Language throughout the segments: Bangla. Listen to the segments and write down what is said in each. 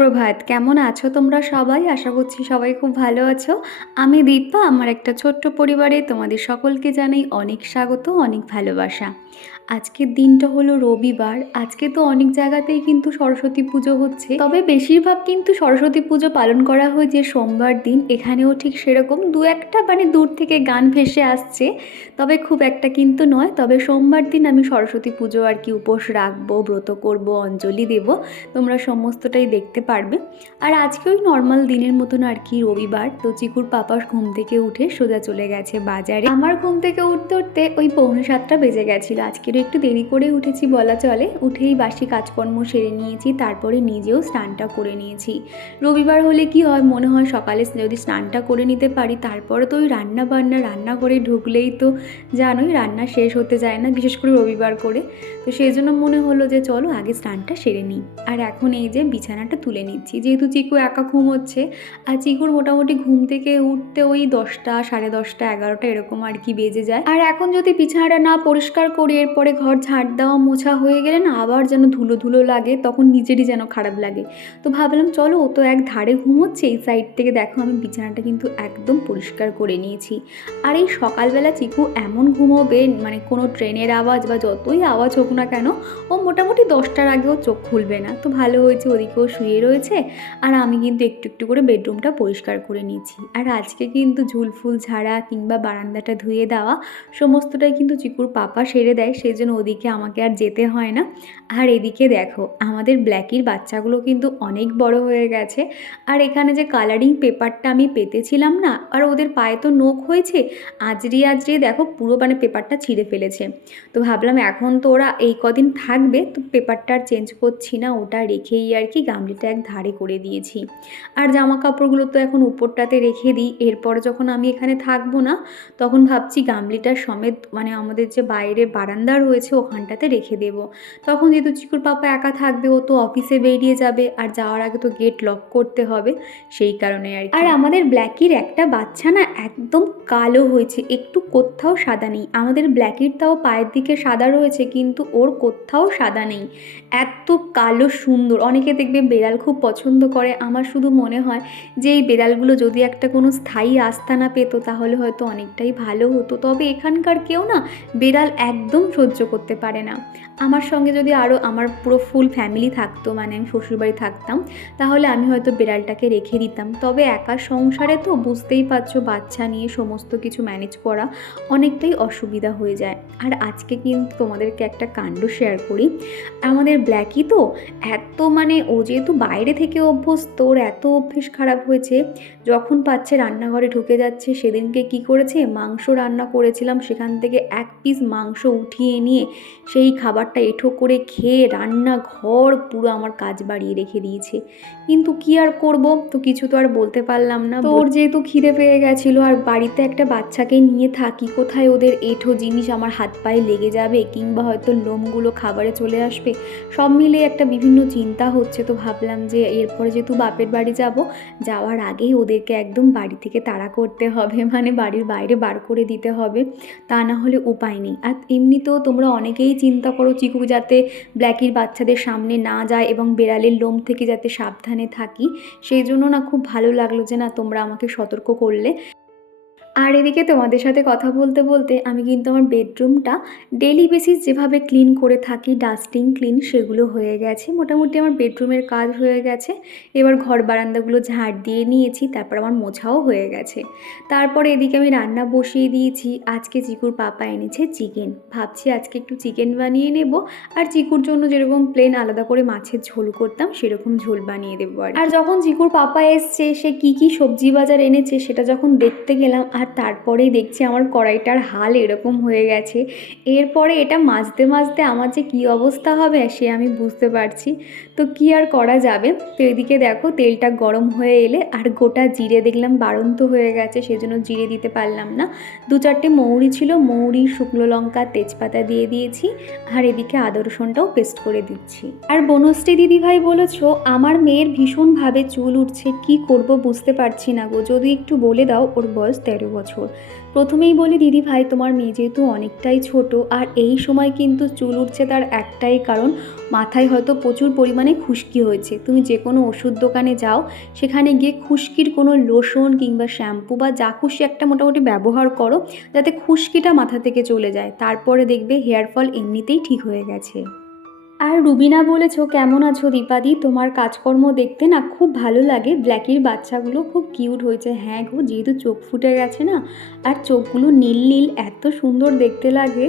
সুপ্রভাত। কেমন আছো তোমরা সবাই? আশা করছি সবাই খুব ভালো আছো। আমি দীপা আমার একটা ছোট্ট পরিবারে তোমাদের সকলকে জানাই অনেক স্বাগত, অনেক ভালোবাসা। আজকের দিনটা হলো রবিবার। আজকে তো অনেক জায়গাতেই কিন্তু সরস্বতী পুজো হচ্ছে। তবে বেশিরভাগ কিন্তু সরস্বতী পুজো পালন করা হয় যে সোমবার দিন। এখানেও ঠিক সেরকম দু একটা মানে দূর থেকে গান ভেসে আসছে। তবে খুব একটা কিন্তু নয়। তবে সোমবার দিন আমি সরস্বতী পুজো আর কি উপোস রাখব, ব্রত করব, অঞ্জলি দেব। তোমরা সমস্তটাই দেখতে পারবে। আর আজকে ওই নর্মাল দিনের মতন আর কি রবিবার। তো চিকুর পাপা ঘুম থেকে উঠে সোজা চলে গেছে বাজারে। আমার ঘুম থেকে উঠতে উঠতে ওই পৌনে সাতটা বেজে গেছিল। আজকেরও একটু দেরি করে উঠেছি বলা চলে। উঠেই বাসি কাজকর্ম সেরে নিয়েছি, তারপরে নিজেও স্নানটা করে নিয়েছি। রবিবার হলে কি হয়, মনে হয় সকালে যদি স্নানটা করে নিতে পারি, তারপরে তো ওই রান্না বান্না রান্না করে ঢুকলেই তো জানোই রান্না শেষ হতে যায় না, বিশেষ করে রবিবার করে। তো সেই জন্য মনে হলো যে চলো আগে স্নানটা সেরে নিই। আর এখন এই যে বিছানাটা তুলে নিচ্ছি, যেহেতু চিকু একা ঘুমোচ্ছে, আর চিকুর মোটামুটি ঘুম থেকে উঠতে ওই দশটা, সাড়ে দশটা, এগারোটা এরকম আর কি বেজে যায়। আর এখন যদি বিছানাটা না পরিষ্কার করি, এরপরে ঘর ঝাড় দেওয়া মোছা হয়ে গেলে না আবার যেন ধুলো ধুলো লাগে, তখন নিজেরই যেন খারাপ লাগে। তো ভাবলাম চলো ও তো এক ধারে ঘুমোচ্ছে, এই সাইড থেকে দেখো আমি বিছানাটা কিন্তু একদম পরিষ্কার করে নিয়েছি। আর এই সকালবেলা চিকু এমন ঘুমোবে মানে কোনো ট্রেনের আওয়াজ বা যতই আওয়াজ হোক না কেন, ও মোটামুটি দশটার আগেও চোখ খুলবে না। তো ভালো হয়েছে ওদিকেও শুয়ে রয়েছে, আর আমি কিন্তু একটু একটু করে বেডরুমটা পরিষ্কার করে নিয়েছি। আর আজকে কিন্তু ঝুলফুল ঝাড়া কিংবা বারান্দাটা ধুয়ে দেওয়া, সমস্তটাই কিন্তু চিকুর পাপা সেরে দেয়, সেই জন্য ওদিকে আমাকে আর যেতে হয় না। আর এদিকে দেখো, আমাদের ব্ল্যাকির বাচ্চাগুলো কিন্তু অনেক বড় হয়ে গেছে। আর এখানে যে কালারিং পেপারটা আমি পেতেছিলাম না, আর ওদের পায়ে তো নোখ হয়েছে আজরিয়ে আজরিয়ে দেখো পুরো মানে পেপারটা ছিঁড়ে ফেলেছে। তো ভাবলাম এখন তো ওরা এই কদিন থাকবে, তো পেপারটা আর চেঞ্জ করছি না, ওটা রেখেই আর কি গামলিটা এক ধারে করে দিয়েছি। আর জামা কাপড়গুলো তো এখন উপরটাতে রেখে দিই, এরপর যখন আমি এখানে থাকব না, তখন ভাবছি গামলিটার সমেত মানে আমাদের যে বাইরে বারান্দা রয়েছে ওখানটাতে রেখে দেব। তখন যেহেতু চিকুর পাপা একা থাকবে, ও তো অফিসে বেরিয়ে যাবে, আর যাওয়ার আগে তো গেট লক করতে হবে, সেই কারণে আর। আর আমাদের ব্ল্যাকির একটা বাচ্চা না একদম কালো হয়েছে, একটু কোথাও সাদা নেই। আমাদের ব্ল্যাকির তাও পায়ের দিকে সাদা রয়েছে, কিন্তু ওর কোথাও সাদা নেই। এত কালো সুন্দর। অনেকে দেখবে বেড়াল খুব পছন্দ করে। আমার শুধু মনে হয় যে এই বেড়ালগুলো যদি একটা কোনো স্থায়ী আস্তানা পেতো, তাহলে হয়তো অনেকটাই ভালো হতো। তবে এখানকার কেউ না, বেড়াল একদম সহ্য করতে পারে না। আমার সঙ্গে যদি আরও আমার পুরো ফুল ফ্যামিলি থাকতো মানে আমি শ্বশুরবাড়ি থাকতাম, তাহলে আমি হয়তো বিড়ালটাকে রেখে দিতাম। তবে একা সংসারে তো বুঝতেই পারছ, বাচ্চা নিয়ে সমস্ত কিছু ম্যানেজ করা অনেকটাই অসুবিধা হয়ে যায়। আর আজকে কিন্তু তোমাদেরকে একটা কাণ্ড শেয়ার করি। আমাদের ব্ল্যাকি তো এত মানে ও যেহেতু বাইরে থেকে অভ্যস্ত, ওর এত অভ্যেস খারাপ হয়েছে, যখন পাচ্ছে রান্নাঘরে ঢুকে যাচ্ছে, সেদিনকে কি করেছে? মাংস রান্না করেছিলাম, সেখান থেকে এক পিস মাংস উঠিয়ে নিয়ে সেই খাবারটা এঁঠো করে খেয়ে রান্নাঘর পুরো আমার কাজ বাড়িয়ে রেখে দিয়েছে। কিন্তু কি আর করব? তো কিছু তো আর বলতে পারলাম না। ওর যেহেতু খিদে পেয়ে গেছিল আর বাড়িতে একটা বাচ্চাকে নিয়ে থাকি কোথায় ওদের এঁঠো জিনিস আমার হাত পায়ে লেগে যাবে? কিংবা হয়তো লোমগুলো খাবারে চলে আসবে? সব মিলে একটা বিভিন্ন চিন্তা হচ্ছে। তো ভাবলাম যে এরপরে যেহেতু বাপের বাড়ি যাব যাওয়ার আগেই ওদেরকে একদম বাড়ি থেকে তাড়া করতে হবে। মানে বাড়ির বাইরে বার করে দিতে হবে। তা না হলে উপায় নেই। আর এমনিতেও তোমরা অনেকেই চিন্তা করো চিকু যাতে ব্ল্যাকির বাচ্চাদের সামনে না যায় এবং বেড়ালের লোম থেকে যাতে সাবধানে থাকি। সেই জন্য না খুব ভালো লাগল যে না তোমরা আমাকে সতর্ক করলে। আর এদিকে তোমাদের সাথে কথা বলতে বলতে আমি কিন্তু আমার বেডরুমটা ডেলি বেসিস যেভাবে ক্লিন করে থাকি, ডাস্টিং ক্লিন, সেগুলো হয়ে গেছে। মোটামুটি আমার বেডরুমের কাজ হয়ে গেছে। এবার ঘর বারান্দাগুলো ঝাড় দিয়ে নিয়েছি, তারপর আমার মোছাও হয়ে গেছে। তারপর এদিকে আমি রান্না বসিয়ে দিয়েছি। আজকে চিকুর পাপা এনেছে চিকেন। ভাবছি আজকে একটু চিকেন বানিয়ে নেব। আর চিকুর জন্য যেরকম প্লেন আলাদা করে মাছের ঝোল করতাম, সেরকম ঝোল বানিয়ে দেবো আর যখন চিকুর পাপা এসছে, সে কি কি সবজি বাজার এনেছে, সেটা যখন দেখতে গেলাম আর তারপরেই দেখছি আমার কড়াইটার হাল এরকম হয়ে গেছে। এরপরে এটা মাজতে মাজতে আমার যে কী অবস্থা হবে সে আমি বুঝতে পারছি। তো কি আর করা যাবে? তো এদিকে দেখো তেলটা গরম হয়ে এলে আর গোটা জিরে দেখলাম বাড়ন্ত হয়ে গেছে, সেজন্য জিরে দিতে পারলাম না। দু চারটে মৌরি ছিল, মৌরি, শুকনো লঙ্কা, তেজপাতা দিয়ে দিয়েছি আর এদিকে আদা, রসুনটাও পেস্ট করে দিচ্ছি। আর বনশ্রী দিদিভাই বলেছ, আমার মেয়ের ভীষণভাবে চুল উঠছে, কি করব বুঝতে পারছি না গো। যদি একটু বলে দাও, ওর বয়স তেরো। বছর। প্রথমেই বলি, দিদি ভাই, তোমার মেয়ে যেহেতু অনেকটাই ছোট, আর এই সময় কিন্তু চুল উঠছে তার একটাই কারণ, মাথায় হয়তো প্রচুর পরিমাণে খুশকি হয়েছে। তুমি যে কোনো ওষুধ দোকানে যাও, সেখানে গিয়ে খুশকির কোনো লোশন কিংবা শ্যাম্পু বা যা খুশি একটা মোটামুটি ব্যবহার করো, যাতে খুশকিটা মাথা থেকে চলে যায়। তারপরে দেখবে হেয়ার ফল এমনিতেই ঠিক হয়ে গেছে। আর রুবিনা বলেছ, কেমন আছো দীপাদি? তোমার কাজকর্ম দেখতে না খুব ভালো লাগে। ব্ল্যাকির বাচ্চাগুলো খুব কিউট হয়েছে। হ্যাঁ গো, যেহেতু চোখ ফুটে গেছে না, আর চোখগুলো নীল নীল, এত সুন্দর দেখতে লাগে।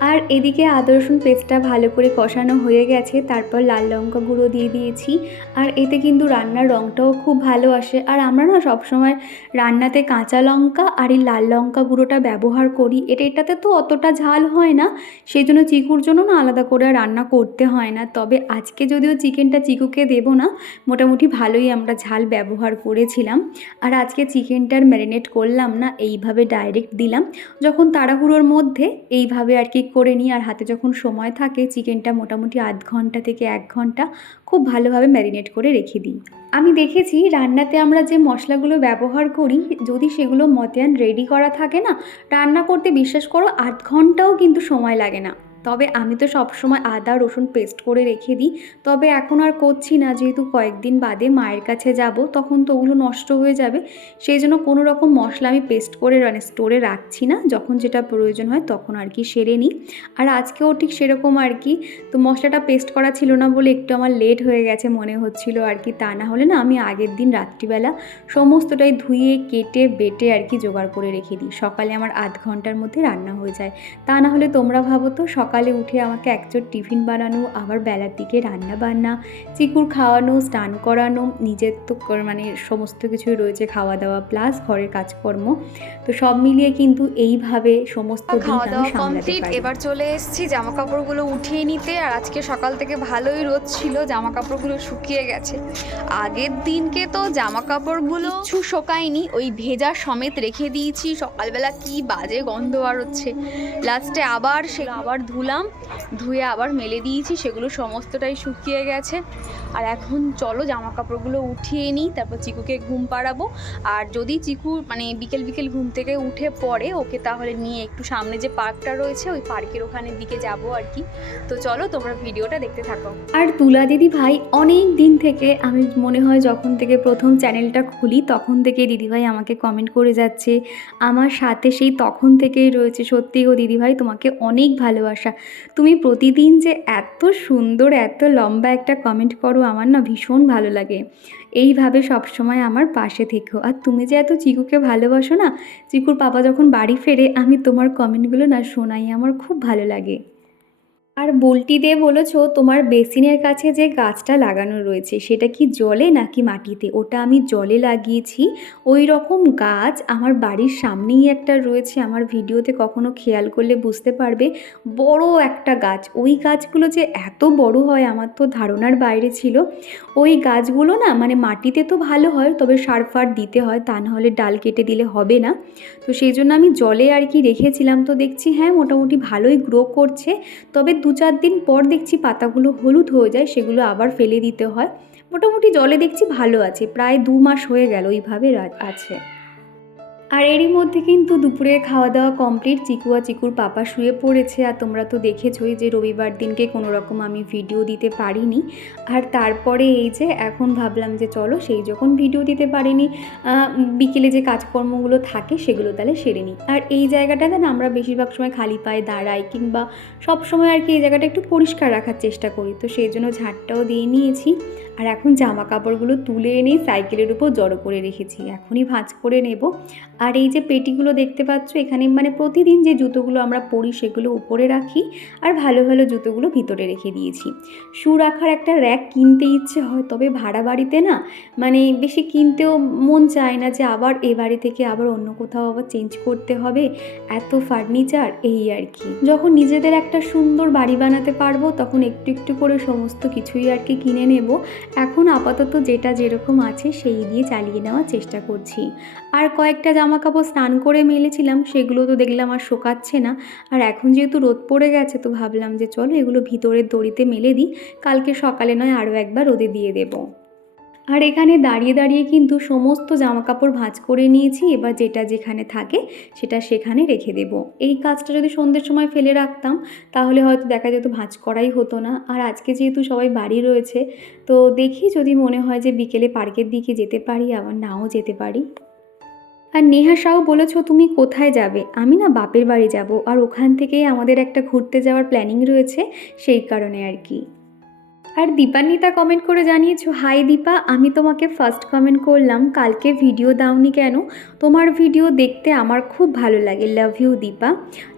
আর এদিকে আদা রসুন পেস্টটা ভালো করে কষানো হয়ে গেছে, তারপর লাল লঙ্কা গুঁড়ো দিয়ে দিয়েছি। আর এতে কিন্তু রান্নার রঙটাও খুব ভালো আসে। আর আমরা না সবসময় রান্নাতে কাঁচা লঙ্কা আর এই লাল লঙ্কা গুঁড়োটা ব্যবহার করি। এটা এটাতে তো অতটা ঝাল হয় না সেই জন্য চিকুর জন্য না আলাদা করে রান্না করতে হয় না। তবে আজকে যদিও চিকেনটা চিকুকে দেবো না, মোটামুটি ভালোই আমরা ঝাল ব্যবহার করেছিলাম। আর আজকে চিকেনটার ম্যারিনেট করলাম না, এইভাবে ডাইরেক্ট দিলাম। যখন তাড়াহুড়োর মধ্যে এইভাবে আর কি করে নিই আর হাতে যখন সময় থাকে চিকেনটা মোটামুটি আধ ঘণ্টা থেকে এক ঘণ্টা খুব ভালোভাবে ম্যারিনেট করে রেখে দিই। আমি দেখেছি রান্নাতে আমরা যে মশলাগুলো ব্যবহার করি, যদি সেগুলো মতিয়ান রেডি করা থাকে না, রান্না করতে বিশ্বাস করো আধ ঘন্টাও কিন্তু সময় লাগে না। তবে আমি তো সবসময় আদা, রসুন পেস্ট করে রেখে দিই। তবে এখন আর করছি না, যেহেতু কয়েকদিন বাদে মায়ের কাছে যাব, তখন তো ওগুলো নষ্ট হয়ে যাবে। সেই জন্য কোনো রকম মশলা আমি পেস্ট করে মানে স্টোরে রাখছি না। যখন যেটা প্রয়োজন হয় তখন আর কি সেরে নিই। আর আজকেও ঠিক সেরকম আর কি, তো মশলাটা পেস্ট করা ছিল না বলে একটু আমার লেট হয়ে গেছে, মনে হচ্ছিল আর কি তা না হলে না আমি আগের দিন রাত্রিবেলা সমস্তটাই ধুয়ে, কেটে, বেটে আর কি জোগাড় করে রেখে দিই। সকালে আমার আধ ঘণ্টার মধ্যে রান্না হয়ে যায়। তা না হলে তোমরা ভাবো তো সকালে উঠে আমাকে একচোট টিফিন বানানো আবার বেলার দিকে রান্না বান্না চিকুর খাওয়ানো স্নান করানো নিজের তো মানে সমস্ত কিছুই রয়েছে খাওয়া দাওয়া প্লাস ঘরের কাজকর্ম। তো সব মিলিয়ে কিন্তু এইভাবে সমস্ত খাওয়া দাওয়া কমপ্লিট এবার চলে এসেছি জামা কাপড়গুলো উঠিয়ে নিতে আর আজকে সকাল থেকে ভালোই রোদ ছিল জামা কাপড়গুলো শুকিয়ে গেছে। আগের দিনকে তো জামা কাপড়গুলো কিছু শোকায়নি ওই ভেজা সমেত রেখে দিয়েছি সকালবেলা কি বাজে গন্ধ আর হচ্ছে লাস্টে আবার সে আবার ধুলাম, ধুয়ে আবার মেলে দিয়েছি, সেগুলো সমস্তটাই শুকিয়ে গেছে। আর এখন চলো জামা কাপড়গুলো উঠিয়ে নিই, তারপর চিকুকে ঘুম পাড়াবো। আর যদি চিকু মানে বিকেল বিকেল ঘুম থেকে উঠে পড়ে, ওকে তাহলে নিয়ে একটু সামনে যে পার্কটা রয়েছে, ওই পার্কের ওখানের দিকে যাব আর কি। তো চলো তোমরা ভিডিওটা দেখতে থাকো। আর তুলা দিদি ভাই অনেক দিন থেকে, আমি মনে হয় যখন থেকে প্রথম চ্যানেলটা খুলি, তখন থেকে দিদিভাই আমাকে কমেন্ট করে যাচ্ছে। আমার সাথে সেই তখন থেকেই রয়েছে। সত্যি গো দিদিভাই তোমাকে অনেক ভালোবাসা। তুমি প্রতিদিন যে এত সুন্দর, এত লম্বা একটা কমেন্ট করো, আমার না ভীষণ ভালো লাগে। এইভাবে সবসময় আমার পাশে থেকো। আর তুমি যে এত চিকুকে ভালোবাসো না, চিকুর বাবা যখন বাড়ি ফেরে, আমি তোমার কমেন্টগুলো না শোনাই, আমার খুব ভালো লাগে। আর বলটি দিয়ে বলেছ তোমার বেসিনের কাছে যে গাছটা লাগানো রয়েছে, সেটা কি জলে নাকি মাটিতে? ওটা আমি জলে লাগিয়েছি। ওই রকম গাছ আমার বাড়ির সামনেই একটা রয়েছে। আমার ভিডিওতে কখনো খেয়াল করলে বুঝতে পারবে। বড় একটা গাছ। ওই গাছগুলো যে এত বড় হয়, আমার তো ধারণার বাইরে ছিল। ওই গাছগুলো না মানে মাটিতে তো ভালো হয়, তবে সার ফার দিতে হয়, তা নাহলে ডাল কেটে দিলে হবে না। তো সেই জন্য আমি জলে আর কি রেখেছিলাম। তো দেখছি হ্যাঁ মোটামুটি ভালোই গ্রো করছে। তবে দু চার দিন পর দেখছি পাতাগুলো হলুদ হয়ে যায়, সেগুলো আবার ফেলে দিতে হয়। মোটামুটি জলে দেখছি ভালো আছে, প্রায় দু মাস হয়ে গেল এইভাবে আছে। আর এরই মধ্যে কিন্তু দুপুরে খাওয়া দাওয়া কমপ্লিট চিকুয়া চিকুর পাপা শুয়ে পড়েছে। আর তোমরা তো দেখেছোই যে রবিবার দিনকে কোনো রকম আমি ভিডিও দিতে পারিনি। আর তারপরে এই যে এখন ভাবলাম যে চলো সেই যখন ভিডিও দিতে পারিনি বিকেলে যে কাজকর্মগুলো থাকে সেগুলো তাহলে সেরে নিই। আর এই জায়গাটাতে না আমরা বেশিরভাগ সময় খালি পায়ে দাঁড়াই কিংবা সব সময় আর কি এই জায়গাটা একটু পরিষ্কার রাখার চেষ্টা করি। তো সেই জন্য ঝাড়টাও দিয়ে নিয়েছি। আর এখন জামা কাপড়গুলো তুলে এনেই সাইকেলের উপর জড়ো করে রেখেছি। এখনই ভাঁজ করে নেব। আর এই যে পেটিগুলো দেখতে পাচ্ছ, এখানে মানে প্রতিদিন যে জুতোগুলো আমরা পরি সেগুলো উপরে রাখি আর ভালো ভালো জুতোগুলো ভিতরে রেখে দিয়েছি। শু রাখার একটা র্যাক কিনতে ইচ্ছে হয়, তবে ভাড়া বাড়িতে না মানে বেশি কিনতেও মন চায় না যে আবার এ বাড়ি থেকে আবার অন্য কোথাও আবার চেঞ্জ করতে হবে। এত ফার্নিচার এই আর কি। যখন নিজেদের একটা সুন্দর বাড়ি বানাতে পারব, তখন একটু একটু করে সমস্ত কিছুই আর কি কিনে নেব। এখন আপাতত যেটা যেরকম আছে সেই দিয়ে চালিয়ে নেওয়ার চেষ্টা করছি। আর কয়েকটা জামা কাপড় স্নান করে মেলেছিলাম, সেগুলো তো দেখলাম আর শোকাচ্ছে না। আর এখন যেহেতু রোদ পড়ে গেছে, তো ভাবলাম যে চলো এগুলো ভিতরের দড়িতে মেলে দিই। কালকে সকালে নয়, আরও একবার রোদে দিয়ে দেবো। আর এখানে দাঁড়িয়ে দাঁড়িয়ে কিন্তু সমস্ত জামা কাপড় ভাঁজ করে নিয়েছি। এবার যেটা যেখানে থাকে সেটা সেখানে রেখে দেব। এই কাজটা যদি সন্ধ্যের সময় ফেলে রাখতাম, তাহলে হয়তো দেখা যেত ভাঁজ করাই হতো না। আর আজকে যেহেতু সবাই বাড়ি রয়েছে, তো দেখি যদি মনে হয় যে বিকেলে পার্কের দিকে যেতে পারি, আবার নাও যেতে পারি। আর নেহা সাও বলেছ, তুমি কোথায় যাবে? আমি না বাপের বাড়ি যাব। আর ওখান থেকেই আমাদের একটা ঘুরতে যাওয়ার প্ল্যানিং রয়েছে, সেই কারণে আর কি। আর দীপান্বিতা কমেন্ট করে জানিয়েছো হাই দীপা, আমি তোমাকে ফার্স্ট কমেন্ট করলাম, কালকে ভিডিও দাওনি কেন? তোমার ভিডিও দেখতে আমার খুব ভালো লাগে লাভ ইউ দীপা।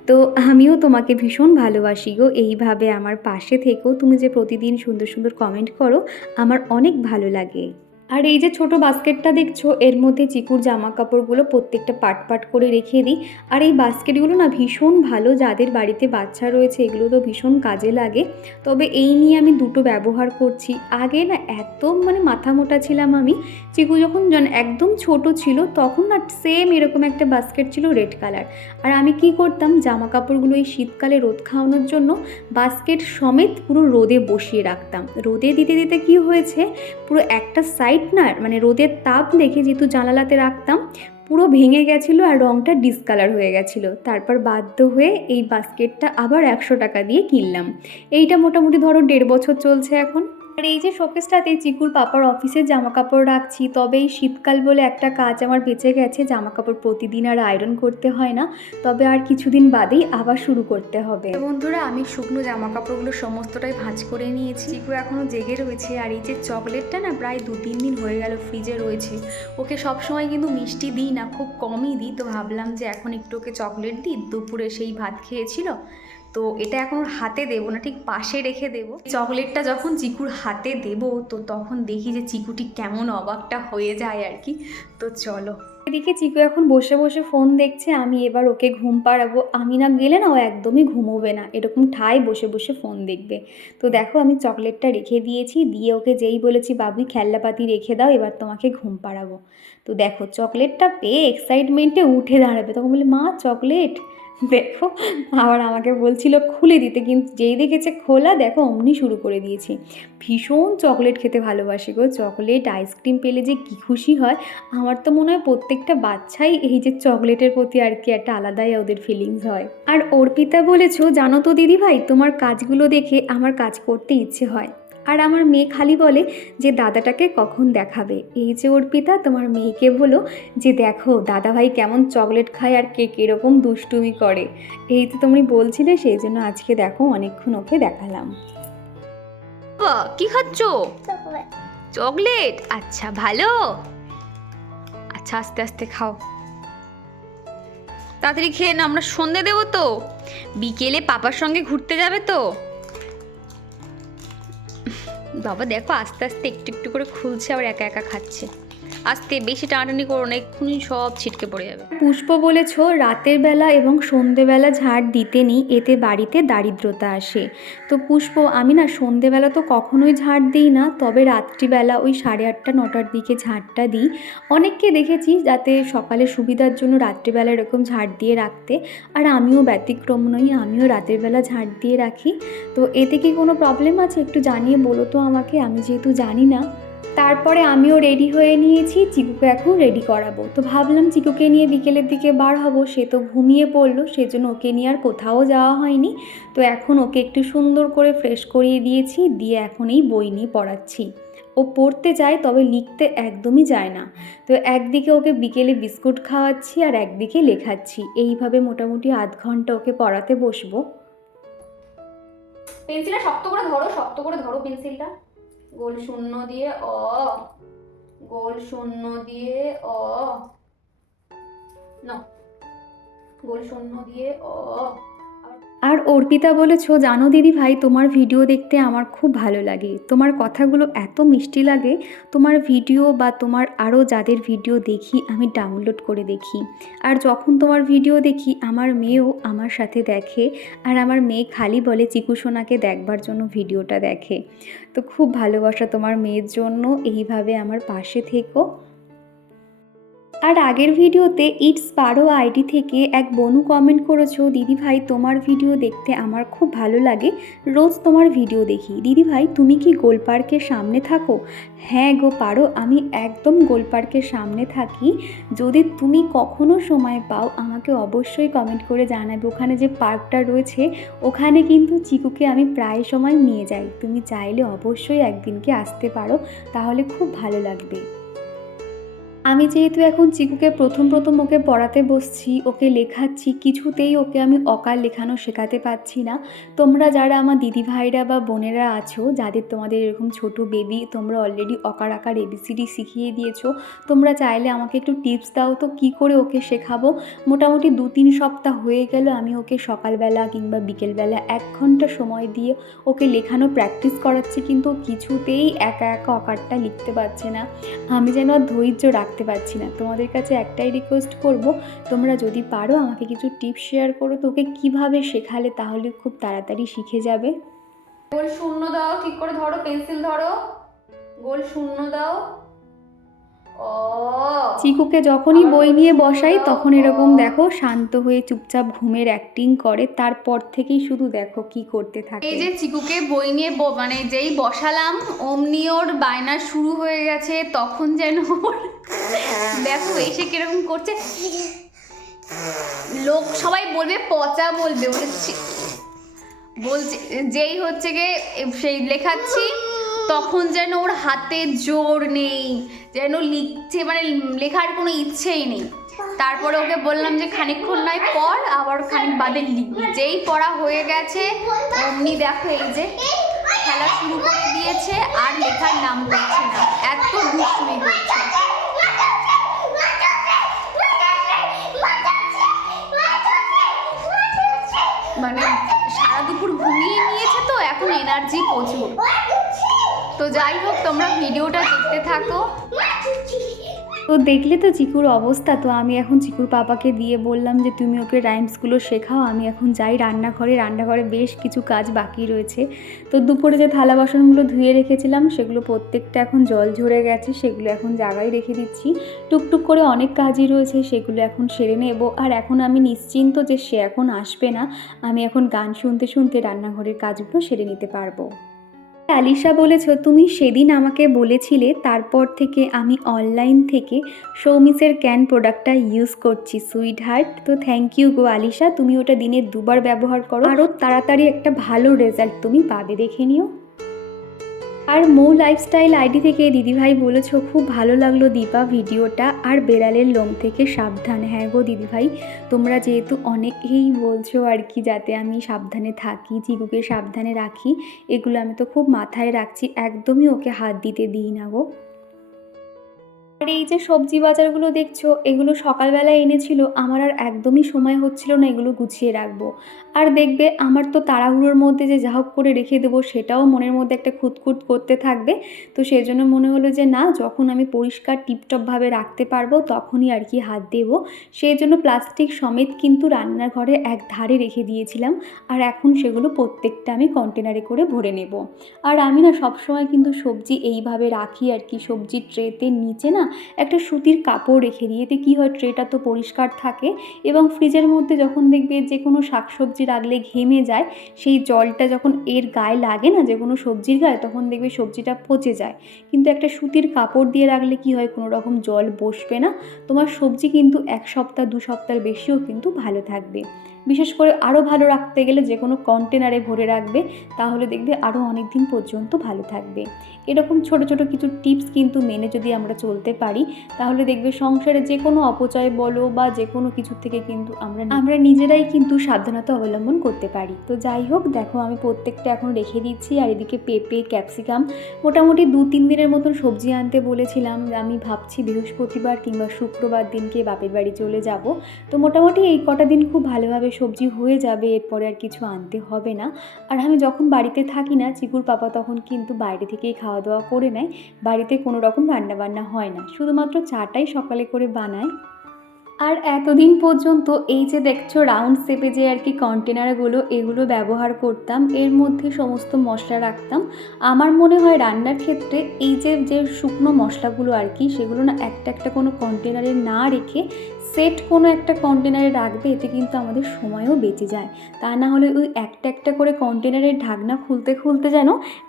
তো আমিও তোমাকে ভীষণ ভালোবাসি গো, এইভাবে আমার পাশে থেকেও তুমি যে প্রতিদিন সুন্দর সুন্দর কমেন্ট করো, আমার অনেক ভালো লাগে। আর এই যে ছোট বাস্কেটটা দেখছ, এর মধ্যে চিকুর জামা কাপড়গুলো প্রত্যেকটা পাট পাট করে রেখে দিই। আর এই বাস্কেটগুলো না ভীষণ ভালো, যাদের বাড়িতে বাচ্চা রয়েছে, এগুলো তো ভীষণ কাজে লাগে। তবে এই নিয়ে আমি দুটো ব্যবহার করছি। আগে না এত মানে মাথা মোটা ছিলাম আমি, চিকু যখন একদম ছোট ছিল, তখন না সেম এরকম একটা বাস্কেট ছিল রেড কালার আর আমি কি করতাম জামা কাপড়গুলো এই শীতকালে রোদ খাওয়ানোর জন্য বাস্কেট সমেত পুরো রোদে বসিয়ে রাখতাম। রোদে দিতে দিতে কি হয়েছে, পুরো একটা সাইড না মানে রোদের তাপ দেখে যেহেতু জানালাতে রাখতাম, পুরো ভেঙে গেছিল আর রঙটা ডিসকালার হয়ে গেছিল। তারপর বাধ্য হয়ে এই বাস্কেটটা আবার একশো টাকা দিয়ে কিনলাম। এইটা মোটামুটি ধরো দেড় বছর চলছে এখন। আর এই যে শোকেসটাতে চিকুর পাপার অফিসের জামা কাপড় রাখছি, তবে এই শীতকাল বলে একটা কাজ আমার বেঁচে গেছে জামা কাপড় প্রতিদিন আর আয়রন করতে হয় না। তবে আর কিছুদিন বাদেই আবার শুরু করতে হবে। বন্ধুরা, আমি শুকনো জামা কাপড়গুলো সমস্তটাই ভাঁজ করে নিয়েছি। চিকু এখনও জেগে রয়েছে আর এই যে চকলেটটা না প্রায় দু তিন দিন হয়ে গেল ফ্রিজে রয়েছে। ওকে সবসময় কিন্তু মিষ্টি দিই না, খুব কমই দিই। তো ভাবলাম যে এখন একটু ওকে চকলেট দিই। দুপুরে সেই ভাত খেয়েছিল। তো এটা এখন হাতে দেবো না, ঠিক পাশে রেখে দেবো। চকলেটটা যখন চিকুর হাতে দেবো, তো তখন দেখি যে চিকুটি কেমন অবাকটা হয়ে যায় আর কি। তো চলো। এদিকে চিকু এখন বসে বসে ফোন দেখছে, আমি এবার ওকে ঘুম পাড়াবো। আমি না গেলে না ও একদমই ঘুমোবে না, এরকম ঠায় বসে বসে ফোন দেখবে। তো দেখো আমি চকলেটটা রেখে দিয়েছি, দিয়ে ওকে যেই বলেছি বাবুই খেলনাপাতি রেখে দাও, এবার তোমাকে ঘুম পাড়াবো। তো দেখো চকলেটটা পেয়ে এক্সাইটমেন্টে উঠে দাঁড়াবে। তখন বলে, মা, চকলেট? দেখো, আবার আমাকে বলছিল খুলে দিতে, কিন্তু যেই দেখেছে খোলা, দেখো অমনি শুরু করে দিয়েছি। ভীষণ চকলেট খেতে ভালোবাসি গো, চকলেট, আইসক্রিম পেলে যে কী খুশি হয়। আমার তো মনে হয় প্রত্যেকটা বাচ্চাই এই যে চকলেটের প্রতি আর কি একটা আলাদাই ওদের ফিলিংস হয়। আর অর্পিতা বলেছ, জানো তো দিদি ভাই তোমার কাজগুলো দেখে আমার কাজ করতে ইচ্ছে হয়। আর আমার মেয়ে খালি বলে যে দাদাটাকে কখন দেখাবে। এই যে অর্পিতা তোমার মেয়েকে বলো যে দেখো, দাদাভাই কেমন চকলেট খায় আর কে কীরকম দুষ্টুমি করে। এই তো তুমি বলছিলে, সেই জন্য আজকে দেখো, অনেকক্ষণ ওকে দেখালাম। কি খাচ্ছ? চকলেট। আচ্ছা ভালো। আচ্ছা আস্তে আস্তে খাও। তাড়াতাড়ি খেয়ে না আমরা সন্ধে দেবো তো। বিকেলে পাপার সঙ্গে ঘুরতে যাবে তো? বাবা দেখো আস্তে আস্তে একটু একটু করে খুলছে আবার একা একা খাচ্ছে। আস্তে বেশি টানাটানি করো না, এক্ষুনি সব ছিটকে পড়ে যাবে। পুষ্প বলেছ, রাতের বেলা এবং সন্ধেবেলা ঝাড় দিতে নেই, এতে বাড়িতে দারিদ্রতা আসে। তো পুষ্প, আমি না সন্ধেবেলা তো কখনোই ঝাড় দিই না, তবে রাত্রিবেলা ওই সাড়ে আটটা, নটার দিকে ঝাড়টা দিই। অনেককে দেখেছি যাতে সকালে সুবিধার জন্য রাত্রিবেলা এরকম ঝাড় দিয়ে রাখতে, আর আমিও ব্যতিক্রম নই, আমিও রাতের বেলা ঝাড় দিয়ে রাখি। তো এতে কি কোনো প্রবলেম আছে? একটু জানিয়ে বলো তো আমাকে, আমি যেহেতু জানি না। তারপরে আমিও রেডি হয়ে নিয়েছি, চিকুকে এখন রেডি করাবো। তো ভাবলাম চিকুকে নিয়ে বিকেলের দিকে বার হব, সে তো ঘুমিয়ে পড়ল, সেজন্য ওকে নিয়ে আর কোথাও যাওয়া হয়নি। তো এখন ওকে একটু সুন্দর করে ফ্রেশ করিয়ে দিয়েছি, দিয়ে এখন এই বই নিয়ে পড়াচ্ছি। ও পড়তে যায়, তবে লিখতে একদমই যায় না। তো একদিকে ওকে বিকেলে বিস্কুট খাওয়াচ্ছি আর একদিকে লেখাচ্ছি। এইভাবে মোটামুটি আধ ঘণ্টা ওকে পড়াতে বসবো। পেন্সিলটা শক্ত করে ধরো, শক্ত করে ধরো পেন্সিলটা। গোল শূন্য দিয়ে অ। গোল শূন্য দিয়ে অ। ন। গোল শূন্য দিয়ে অ। আর অর্পিতা বলেছ, জানো দিদি ভাই, তোমার ভিডিও দেখতে আমার খুব ভালো লাগে। তোমার কথাগুলো এত মিষ্টি লাগে, তোমার ভিডিও বা তোমার আরও যাদের ভিডিও দেখি, আমি ডাউনলোড করে দেখি। আর যখন তোমার ভিডিও দেখি, আমার মেয়েও আমার সাথে দেখে, আর আমার মেয়ে খালি বলে চিকু সোনাকে দেখবার জন্য ভিডিওটা দেখে। তো খুব ভালোবাসা তোমার মেয়ের জন্য, এইভাবে আমার পাশে থেকো। আর আগের ভিডিওতে ইটস পারো আইডি থেকে এক বনু কমেন্ট করেছ, দিদি ভাই, তোমার ভিডিও দেখতে আমার খুব ভালো লাগে, রোজ তোমার ভিডিও দেখি। দিদি ভাই, তুমি কি গোল পার্কের সামনে থাকো? হ্যাঁ গো পারো, আমি একদম গোল পার্কের সামনে থাকি। যদি তুমি কখনো সময় পাও, আমাকে অবশ্যই কমেন্ট করে জানাবে। ওখানে যে পার্কটা রয়েছে, ওখানে কিন্তু চিকুকে আমি প্রায় সময় নিয়ে যাই। তুমি চাইলে অবশ্যই একদিনকে আসতে পারো, তাহলে খুব ভালো লাগবে। আমি যেহেতু এখন চিকুকে প্রথম প্রথম ওকে পড়াতে বসছি, ওকে লেখাচ্ছি, কিছুতেই ওকে আমি অকাল লেখানো শেখাতে পারছি না। তোমরা যারা আমার দিদি ভাইরা বা বোনেরা আছো, যাদের তোমাদের এরকম ছোট বেবি তোমরা অলরেডি অকার আকার এবিসিডি শিখিয়ে দিয়েছ, তোমরা চাইলে আমাকে একটু টিপস দাও তো কি করে ওকে শেখাবো। মোটামুটি দু তিন সপ্তাহ হয়ে গেল আমি ওকে সকালবেলা কিংবা বিকেলবেলা এক ঘণ্টা সময় দিয়ে ওকে লেখানো প্র্যাকটিস করাচ্ছি, কিন্তু কিছুতেই একা একা অকারটা লিখতে পারছে না। আমি যেন ধৈর্য রাখতে পারছি না। তোমাদের কাছে একটাই রিকোয়েস্ট করব, তোমরা যদি পারো আমাকে কিছু টিপস শেয়ার করো, তোকে কীভাবে শেখালে তাহলে খুব তাড়াতাড়ি শিখে যাবে। গোল শূন্য দাও, ঠিক করে ধরো পেন্সিল ধরো। গোল শূন্য দাও। চিকুকে যখনই বই নিয়ে বসাই তখন এরকম দেখো শান্ত হয়ে চুপচাপ ঘুমের অ্যাক্টিং করে তারপর থেকেই শুধু দেখো কি করতে থাকে। এই যে চিকুকে বই নিয়ে ব- মানে যেই বসালাম অমনি ওর বায়না শুরু হয়ে গেছে তখন যেন ওর দেখো এসে কীরকম করছে। লোক সবাই বলবে পচা বলবে বলছি বলছে যেই হচ্ছে গিয়ে সেই লেখাচ্ছি। তখন যেন ওর হাতে জোর নেই, যেন লিখছে মানে লেখার কোনো ইচ্ছেই নেই। তারপরে ওকে বললাম যে, খানিকক্ষণ নয় পর আবার খানিক বাদে লিখবি যেই পড়া হয়ে গেছে, অমনি দেখো এই যে খেলা শুরু করে দিয়েছে, আর লেখার নাম করছে না। এত দুষ্টুমি করছে। মানে সারা দুপুর ঘুমিয়ে নিয়েছে তো, এখন এনার্জি প্রচুর। তো যাই হোক, তোমরা ভিডিওটা দেখতে থাকো। তো দেখলে তো চিকুর অবস্থা, তো আমি এখন চিকুর পাপাকে দিয়ে বললাম যে, তুমি ওকে রাইমসগুলো শেখাও, আমি এখন যাই রান্নাঘরে রান্নাঘরে বেশ কিছু কাজ বাকি রয়েছে। তো দুপুরে যে থালা বাসনগুলো ধুয়ে রেখেছিলাম, সেগুলো প্রত্যেকটা এখন জল ঝরে গেছে, সেগুলো এখন জায়গায় রেখে দিচ্ছি। টুকটুক করে অনেক কাজই রয়েছে, সেগুলো এখন সেরে নেব। আর এখন আমি নিশ্চিন্ত যে, সে এখন আসবে না। আমি এখন গান শুনতে শুনতে রান্নাঘরের কাজগুলো সেরে নিতে পারব। আলিশা বলেছ, তুমি সেদিন আমাকে বলেছিলে, তারপর থেকে আমি অনলাইন থেকে সৌমিসের ক্যান প্রোডাক্টটা ইউজ করছি সুইট হার্ট তো থ্যাংক ইউ গো আলিশা, তুমি ওটা দিনে দুবার ব্যবহার করো। আরও তাড়াতাড়ি একটা ভালো রেজাল্ট তুমি পাবে, দেখে নিও। আর মৌ লাইফস্টাইল আইডি থেকে দিদিভাই বলেছ, খুব ভালো লাগল দীপা ভিডিওটা। আর বেড়ালের লোম থেকে সাবধান। হ্যাঁ গো দিদিভাই, তোমরা যেহেতু অনেকেই বলছো আর কি, যাতে আমি সাবধানে থাকি জিগুকে সাবধানে রাখি, এগুলো আমি তো খুব মাথায় রাখছি, একদমই ওকে হাত দিতে দিই না গো। আর এই যে সবজি বাজারগুলো দেখছ, এগুলো সকালবেলা এনেছিল, আমার আর একদমই সময় হচ্ছিল না এগুলো গুছিয়ে রাখব। আর দেখবে আমার তো তাড়াহুড়োর মধ্যে যে যা হোক করে রেখে দেবো, সেটাও মনের মধ্যে একটা খুঁতখুত করতে থাকবে। তো সেই জন্য মনে হলো যে না, যখন আমি পরিষ্কার টিপটপভাবে রাখতে পারব, তখনই আর কি হাত দেবো। সেই জন্য প্লাস্টিক সমেত কিন্তু রান্নাঘরে এক ধারে রেখে দিয়েছিলাম, আর এখন সেগুলো প্রত্যেকটা আমি কন্টেনারে করে ভরে নেব। আর আমি না সবসময় কিন্তু সবজি এইভাবে রাখি আর কি সবজির ট্রেতে নিচে না একটা সুতির কাপড় রেখে দিই। এতে কী হয়, ট্রেটা তো পরিষ্কার থাকে এবং ফ্রিজের মধ্যে যখন দেখবে যে কোনো শাকসবজি রাখলে ঘেমে যায়, সেই জলটা যখন এর গায়ে লাগে না, যে কোনো সবজির গায়ে, তখন দেখবে সবজিটা পচে যায়। কিন্তু একটা সুতির কাপড় দিয়ে রাখলে কি হয়, কোনো রকম জল বসবে না। তোমার সবজি কিন্তু এক সপ্তাহ, দু সপ্তাহের বেশিও কিন্তু ভালো থাকবে। বিশেষ করে আরও ভালো রাখতে গেলে যে কোনো কন্টেনারে ভরে রাখবে, তাহলে দেখবে আরও অনেক দিন পর্যন্ত ভালো থাকবে। এরকম ছোট ছোট কিছু টিপস কিন্তু মেনে যদি আমরা চলতে পারি, তাহলে দেখবে সংসারে যে কোনো অপচয় বলো বা যে কোনো কিছু থেকে কিন্তু আমরা আমরা নিজেরাই কিন্তু সাবধানতা অবলম্বন করতে পারি। তো যাই হোক, দেখো আমি প্রত্যেকটা এখন রেখে দিচ্ছি, আর এদিকে পেঁপে ক্যাপসিকাম মোটামুটি দু তিন দিনের মতন সবজি আনতে বলেছিলাম। আমি ভাবছি বৃহস্পতিবার কিংবা শুক্রবার দিনকে বাপের বাড়ি চলে যাব। তো মোটামুটি এই কটা দিন খুব ভালোভাবে সবজি হয়ে যাবে, এরপরে আর কিছু আনতে হবে না। আর আমি যখন বাড়িতে থাকি না, চিকুর পাপা তখন কিন্তু বাইরে থেকেই খাওয়া দাওয়া করে নেয়। বাড়িতে কোনো রকম রান্নাবান্না হয় না। শুধুমাত্র চাটাই সকালে করে বানায়। আর এতদিন পর্যন্ত এই যে দেখছ রাউন্ড শেপে যে আর কি কন্টেনারগুলো এগুলো ব্যবহার করতাম, এর মধ্যে সমস্ত মশলা রাখতাম। আমার মনে হয় রান্নার ক্ষেত্রে এই যে যে শুকনো মশলাগুলো আর কি, সেগুলো না একটা একটা কোনো কন্টেনারে না রেখে সেট কোনো একটা কন্টেনারে রাখবে, এতে কিন্তু আমাদের সময়ও বেঁচে যায়। তা না হলে ওই একটা একটা করে কন্টেনারের ঢাকনা খুলতে খুলতে যেন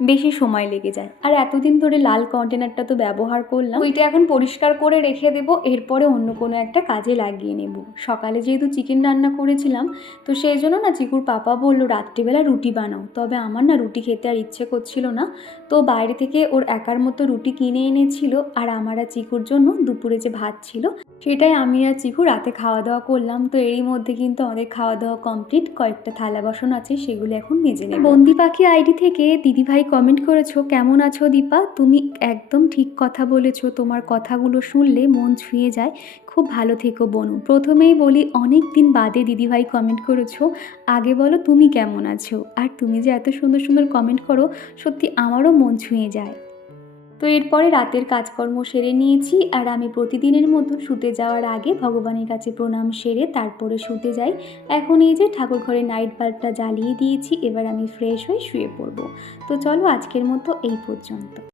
বেশি সময় লেগে যায়। আর এতদিন ধরে লাল কন্টেনারটা তো ব্যবহার করলাম, ওইটা এখন পরিষ্কার করে রেখে দেবো, এরপরে অন্য কোনো একটা কাজে লাগিয়ে নেব। সকালে যেহেতু চিকেন রান্না করেছিলাম, তো সেই জন্য না চিকুর পাপা বলল, রাত্রিবেলা রুটি বানাও। তবে আমার না রুটি খেতে আর ইচ্ছে করছিল না। তো বাইরে থেকে ওর একার মতো রুটি কিনে এনেছিল, আর আমার আর চিকুর জন্য দুপুরে যে ভাত ছিল, সেটাই আমি আর চিকু রাতে খাওয়া দাওয়া করলাম। তো এরই মধ্যে কিন্তু আমাদের খাওয়া দাওয়া কমপ্লিট কয়েকটা থালা বাসন আছে, সেগুলো এখন মেজে নেব। বন্দি পাখি আইডি থেকে দিদিভাই কমেন্ট করেছ, কেমন আছো দীপা? তুমি একদম ঠিক কথা বলেছ, তোমার কথাগুলো শুনলে মন ছুঁয়ে যায়। খুব ভালো থেকো বনু। প্রথমেই বলি, অনেক দিন বাদে দিদিভাই কমেন্ট করেছ। আগে বলো তুমি কেমন আছো? আর তুমি যে এত সুন্দর সুন্দর কমেন্ট করো, সত্যি আমারও মন ছুঁয়ে যায়। তো এরপরে রাতের কাজকর্ম সেরে নিয়েছি আর আমি প্রতিদিনের মতো শুতে যাওয়ার আগে ভগবানের কাছে প্রণাম সেরে তারপরে শুতে যাই। এখন এই যে ঠাকুর ঘরে নাইট বাল্বটা জ্বালিয়ে দিয়েছি, এবার আমি ফ্রেশ হয়ে শুয়ে পড়ব। তো চলো আজকের মতো এই পর্যন্ত।